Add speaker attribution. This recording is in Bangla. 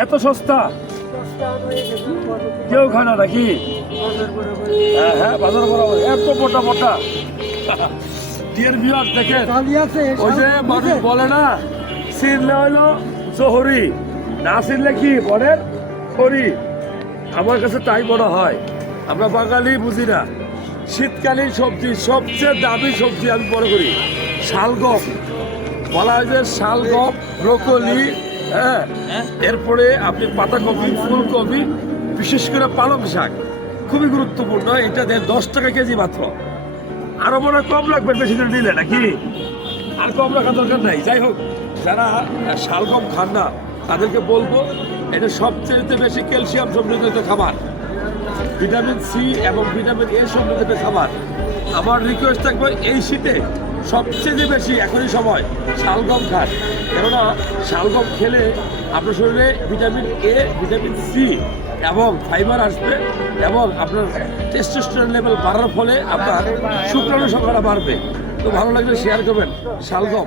Speaker 1: এত সস্তা? কেউ খায় না নাকি? হ্যাঁ হ্যাঁ বাজার বরাবর এত মোটা মোটা। ডিয়ার ভিউয়ার দেখেন ওই যে মানুষ বলে না সিরলে হইল শহরি না সিরলে কি বলেন হরি আমার কাছে তাই মনে হয়। আমরা বাঙালি বুঝি না। শীতকালীন সবজি সবচেয়ে দামি সবজি আমি মনে করি শালগম। বলা হয় যে শালগম ব্রোকলি হ্যাঁ? এরপরে আপনি পাতাকপি ফুলকপি বিশেষ করে পালং শাক খুবই গুরুত্বপূর্ণ। এটা দেন দশ টাকা কেজি মাত্র। আরও মনে হয় কম লাগবে বেশি করে নিলে নাকি? আর কম রাখার দরকার নাই। যাই হোক যারা শালগম খান না তাদেরকে বলব এটা সবচেয়ে বেশি ক্যালসিয়াম সমৃদ্ধ খাবার। ভিটামিন সি এবং ভিটামিন এ সমৃদ্ধ খাবার। আমার রিকোয়েস্ট থাকবে এই শীতে সবচেয়ে বেশি এখনই সময় শালগম খান কেননা শালগম খেলে আপনার শরীরে ভিটামিন এ ভিটামিন সি এবং ফাইবার আসবে এবং আপনার টেস্টোস্টেরন লেভেল বাড়ার ফলে আপনার শুক্রাণু সংখ্যাটা বাড়বে। তো ভালো লাগলে শেয়ার করবেন শালগম।